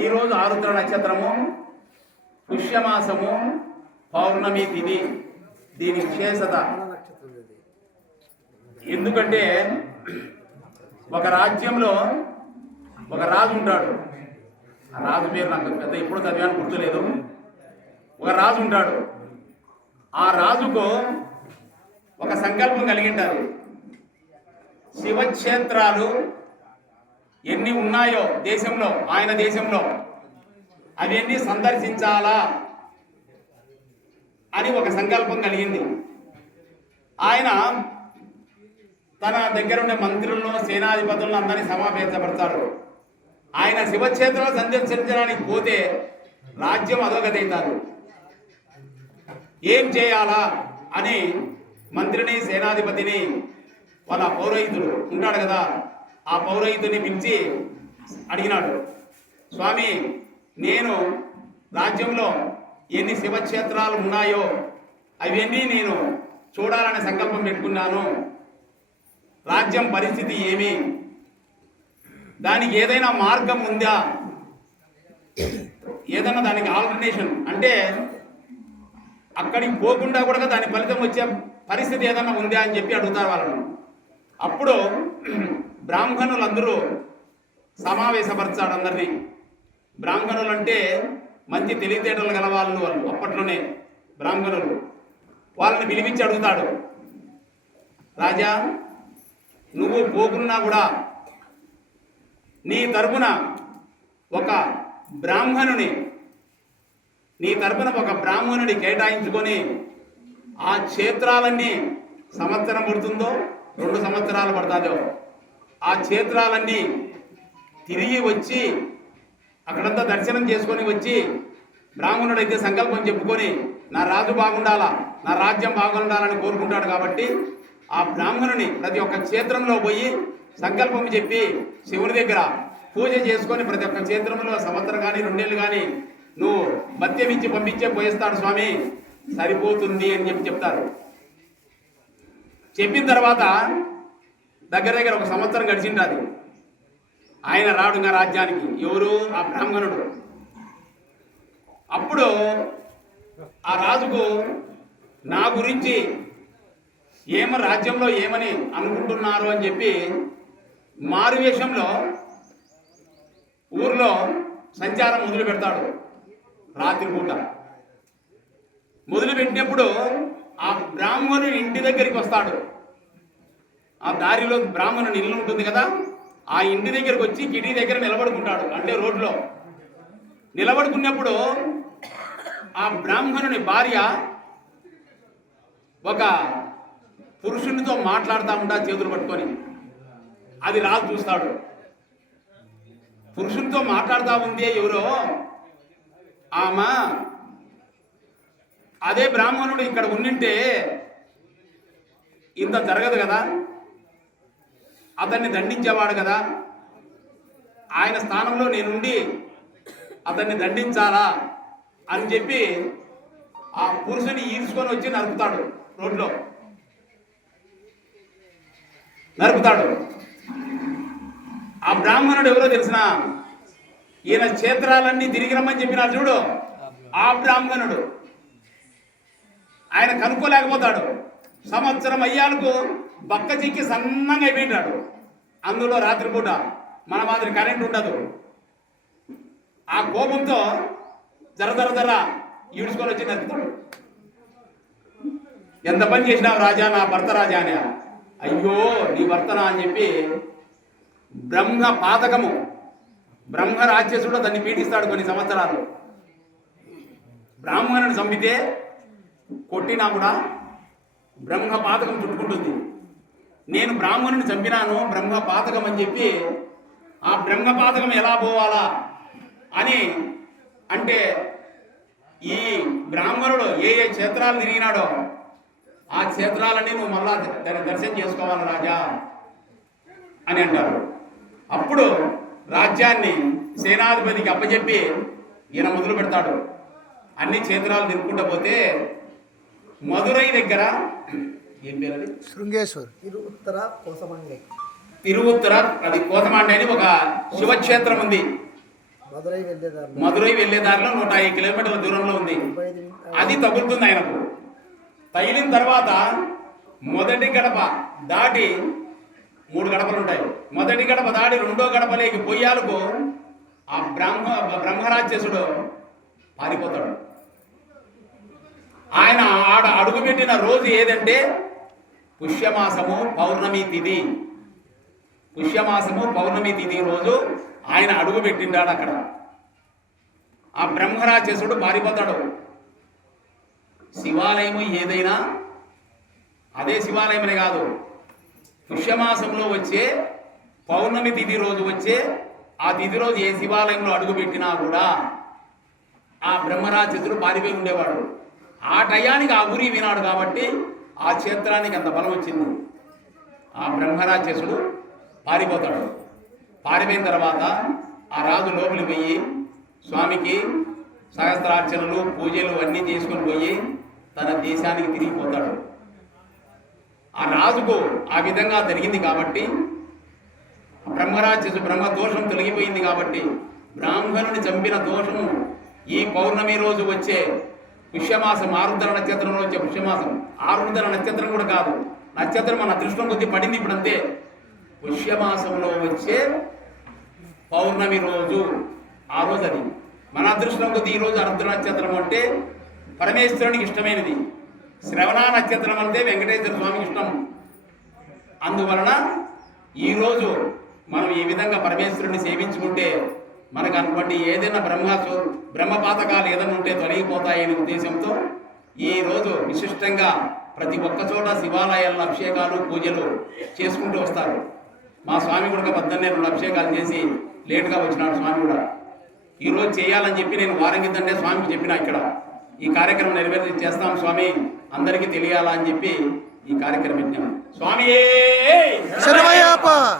ఈరోజు ఆరుద్ర నక్షత్రము, పుష్యమాసము, పౌర్ణమి తిథి. దీని విశేషత ఎందుకంటే ఒక రాజ్యంలో ఒక రాజు ఉంటాడు. ఆ రాజు పేరు నాకు పెద్ద ఎప్పుడు చదివాను గుర్తులేదు. ఒక రాజు ఉంటాడు. ఆ రాజుకు ఒక సంకల్పం కలిగింటారు. శివక్షేత్రాలు ఎన్ని ఉన్నాయో దేశంలో, ఆయన దేశంలో అవన్నీ సందర్శించాలా అని ఒక సంకల్పం కలిగింది. ఆయన తన దగ్గర ఉండే మంత్రులను, సేనాధిపతులను అందరినీ సమావేశపడతాడు. ఆయన శివక్షేత్రాలు సందర్శించడానికి పోతే రాజ్యం అధోగతి అవుతారు. ఏం చేయాలా అని మంత్రిని, సేనాధిపతిని, వాళ్ళ పౌరోహితుడు ఉంటాడు కదా, ఆ పౌరోహితుడిని పిలిచి అడిగినాడు. స్వామి, నేను రాజ్యంలో ఎన్ని శివక్షేత్రాలు ఉన్నాయో అవన్నీ నేను చూడాలనే సంకల్పం పెట్టుకున్నాను. రాజ్యం పరిస్థితి ఏమి, దానికి ఏదైనా మార్గం ఉందా, ఏదైనా దానికి ఆల్టర్నేషన్ అంటే అక్కడికి పోకుండా కూడా దాని ఫలితం వచ్చే పరిస్థితి ఏదైనా ఉందా అని చెప్పి అడుగుతారు వాళ్ళను. అప్పుడు బ్రాహ్మణులందరూ సమావేశపరచాడు అందరినీ. బ్రాహ్మణులు అంటే మంచి తెలివితేటలు గల వాళ్ళు అప్పట్లోనే బ్రాహ్మణులు. వాళ్ళని పిలిపించి అడుగుతాడు, రాజా, నువ్వు పోకున్నా కూడా నీ తరపున ఒక బ్రాహ్మణుని కేటాయించుకొని ఆ క్షేత్రాలన్నీ సంవత్సరం పడుతుందో 2 సంవత్సరాలు పడుతుందో ఆ క్షేత్రాలన్నీ తిరిగి వచ్చి అక్కడంతా దర్శనం చేసుకొని వచ్చి బ్రాహ్మణుడైతే సంకల్పం చెప్పుకొని నా రాజు బాగుండాలా, నా రాజ్యం బాగుండాలని కోరుకుంటాడు. కాబట్టి ఆ బ్రాహ్మణుని ప్రతి ఒక్క క్షేత్రంలో పోయి సంకల్పం చెప్పి శివుని దగ్గర పూజ చేసుకొని ప్రతి ఒక్క క్షేత్రంలో సంవత్సరం కానీ 2 నెలలు కానీ నువ్వు మద్యం ఇచ్చి పంపించే పోయిస్తాడు స్వామి, సరిపోతుంది అని చెప్తారు. చెప్పిన తర్వాత దగ్గర 1 సంవత్సరం గడిచింటుంది. ఆయన రాడు ఇంకా రాజ్యానికి. ఎవరు? ఆ బ్రాహ్మణుడు. అప్పుడు ఆ రాజుకు నా గురించి రాజ్యంలో ఏమని అనుకుంటున్నారు అని చెప్పి మారువేషంలో ఊర్లో సంచారం మొదలు పెడతాడు. రాత్రి పూట మొదలుపెట్టినప్పుడు ఆ బ్రాహ్మణుని ఇంటి దగ్గరికి వస్తాడు. ఆ దారిలో బ్రాహ్మణుని ఇల్లు ఉంటుంది కదా, ఆ ఇంటి దగ్గరికి వచ్చి కిటి దగ్గర నిలబడుకుంటాడు. అంటే రోడ్లో నిలబడుకున్నప్పుడు ఆ బ్రాహ్మణుని భార్య ఒక పురుషునితో మాట్లాడుతూ ఉంటా చేతులు పట్టుకొని. అది రాజు చూస్తాడు. పురుషునితో మాట్లాడుతూ ఉంది ఎవరో ఆమె. అదే బ్రాహ్మణుడు ఇక్కడ ఉండింటే ఇంత జరగదు కదా, అతన్ని దండించేవాడు కదా, ఆయన స్థానంలో నేనుండి అతన్ని దండించాలా అని చెప్పి ఆ పురుషుని ఈడ్చుకొని వచ్చి నరుకుతాడు. రోడ్లో నరుకుతాడు. ఆ బ్రాహ్మణుడు ఎవరో తెలిసిన, ఈయన క్షేత్రాలన్నీ తిరిగి రమ్మని చెప్పినాడు చూడు, ఆ బ్రాహ్మణుడు. ఆయన కనుక్కోలేకపోతాడు. సంవత్సరం అయ్యాలకు బక్క చిక్కి సన్నంగా అయిపోయింటాడు. అందులో రాత్రిపూట మన మాదిరి కరెంట్ ఉండదు. ఆ కోపంతో జర ఈడ్చుకొని వచ్చి నరుకుతాడు. ఎంత పని చేసినావు రాజా, నా భర్త రాజా అని. అయ్యో నీ భర్తనా అని చెప్పి బ్రహ్మ పాతకము, బ్రహ్మ రాక్షసుడు దాన్ని పీడిస్తాడు కొన్ని సంవత్సరాలు. బ్రాహ్మణుని చంపితే కొట్టినా కూడా బ్రహ్మ పాతకం చుట్టుకుంటుంది. నేను బ్రాహ్మణుని చంపినాను, బ్రహ్మ పాతకం అని చెప్పి ఆ బ్రహ్మ పాతకం ఎలా పోవాలా అని అంటే ఈ బ్రాహ్మణుడు ఏ క్షేత్రాలు తిరిగినాడో ఆ క్షేత్రాలన్నీ నువ్వు మళ్ళా దర్శనం చేసుకోవాలి రాజా అని అంటారు. అప్పుడు రాజ్యాన్ని సేనాధిపతికి అప్పచెప్పి ఈయన మొదలు పెడతాడు. అన్ని క్షేత్రాలు తిరుక్కుంటూ పోతే మదురై దగ్గర ఏం పేరు అది? శృంగేశ్వర్. తిరువుత్తర అది కోసమాండి అని ఒక శివక్షేత్రం ఉంది. మదురై వెళ్ళే దారిలో 105 కిలోమీటర్ల దూరంలో ఉంది. అది తగులుతుంది ఆయనకు. తగిలిన తర్వాత మొదటి గడప దాటి 3 గడపలు ఉంటాయి. మొదటి గడప దాటి 2వ గడపలేకి పొయ్యాలకు ఆ బ్రహ్మరాక్షసుడు పారిపోతాడు. ఆయన ఆడ అడుగుపెట్టిన రోజు ఏదంటే పుష్యమాసము పౌర్ణమి తిథి. పుష్యమాసము పౌర్ణమి తిథి రోజు ఆయన అడుగు పెట్టిండాడు అక్కడ. ఆ బ్రహ్మరాక్షసుడు పారిపోతాడు. శివాలయము ఏదైనా అదే శివాలయమనే కాదు, పుష్యమాసంలో వచ్చే పౌర్ణమి తిథి రోజు వచ్చే ఆ తిథి రోజు ఏ శివాలయంలో అడుగుపెట్టినా కూడా ఆ బ్రహ్మరాక్షసుడు పారిపోయి ఉండేవాడు. ఆ టయానికి ఆ ఊరి వినాడు కాబట్టి ఆ క్షేత్రానికి అంత బలం వచ్చింది. ఆ బ్రహ్మరాక్షసుడు పారిపోతాడు. పారిపోయిన తర్వాత ఆ రాజు లోపలికి పోయి స్వామికి సహస్రార్చనలు పూజలు అన్నీ చేసుకొని పోయి తన దేశానికి తిరిగిపోతాడు. ఆ రాజుకు ఆ విధంగా జరిగింది కాబట్టి బ్రహ్మ దోషం తొలగిపోయింది కాబట్టి బ్రాహ్మణుని చంపిన దోషము ఈ పౌర్ణమి రోజు వచ్చే పుష్యమాసం ఆరుద్ర నక్షత్రంలో వచ్చే పుష్యమాసం, ఆరుద్ర నక్షత్రం కూడా కాదు, నక్షత్రం మన అదృష్టం కొద్ది పడింది ఇప్పుడు అంతే. పుష్యమాసంలో వచ్చే పౌర్ణమి రోజు ఆ రోజు అది మన అదృష్టం కొద్ది. ఈ రోజు ఆరుద్ర నక్షత్రం అంటే పరమేశ్వరునికి ఇష్టమైనది, శ్రవణ నక్షత్రం అంటే వెంకటేశ్వర స్వామికి ఇష్టం. అందువలన ఈరోజు మనం ఈ విధంగా పరమేశ్వరుని సేవించుకుంటే మనకు అనుకోండి ఏదైనా బ్రహ్మపాతకాలు ఏదైనా ఉంటే తొలగిపోతాయనే ఉద్దేశంతో ఈరోజు విశిష్టంగా ప్రతి ఒక్క చోట శివాలయాల్లో అభిషేకాలు పూజలు చేసుకుంటూ వస్తారు. మా స్వామి కూడా 12 అభిషేకాలు చేసి లేటుగా వచ్చినాడు. స్వామి కూడా ఈరోజు చేయాలని చెప్పి నేను వారం కిందంటే స్వామికి చెప్పిన ఇక్కడ ఈ కార్యక్రమం నెరవేర్చి చేస్తాం స్వామి, అందరికీ తెలియాలా అని చెప్పి ఈ కార్యక్రమం పెట్టాము. స్వామి